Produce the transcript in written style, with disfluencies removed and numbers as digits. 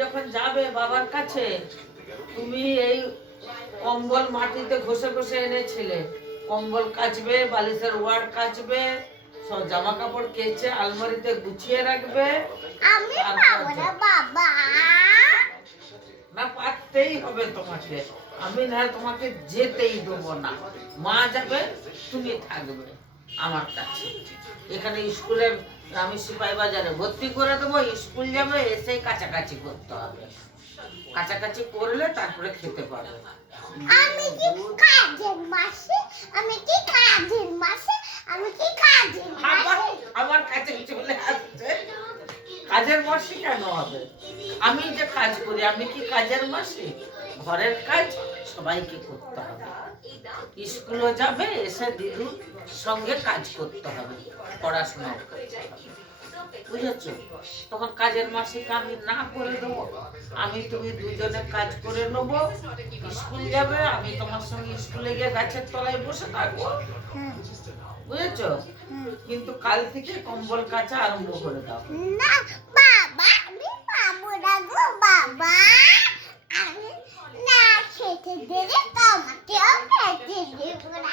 যখন যাবে বাবার কাছে, তুমি এই কম্বল মাটিতে ঘষে ঘষে এনেছিলে, কম্বল কাচবে, বালিশের ওয়ার কাচবে, সব জামা কাপড় কেচে আলমারিতে গুছিয়ে রাখবে। আমি পাবো না বাবা। না, পারতেই হবে তোমাকে। আমি না তোমাকে যেতেই দেবো না। মা যাবে, তুমি থাকবে আমার কাছে। এখানে স্কুলে আমি সিপাহী বাজারে ভর্তি করে দেবো, স্কুল যাবে, এসেই কাছাকাছি করতে হবে। কাছাকাছি করলে তারপরে খেতে পারবে। আমি কি কাজের মাসে? আমি কি কাজের মাসে? আমি কি কাজের মাসে? আমার কাছে চলে আসছে। কাজের মাসি কেন হবে? আমি যে কাজ করি, আমি কি কাজের মাসি? ঘরের কাজ সবাইকে করতে হবে। স্কুলে যাবে, এসে দিদুর সঙ্গে কাজ করতে হবে, পড়াশোনা করতে হবে। বুঝেছ? তখন কাজের মাসিকে আমি না করে দেবো। আমি তুমি দুজনে কাজ করে নেবো। স্কুল যাবে, আমি তোমার সঙ্গে স্কুলে গিয়ে গাছের তলায় বসে থাকবো। বুঝেছ? কিন্তু কাল থেকে কম্বল কাচা আরম্ভ করে দাও। না বাবা, আমি পাবো না গো বাবা। আমি না খেতে দিলে তোমাকেও খেতে দেবো না।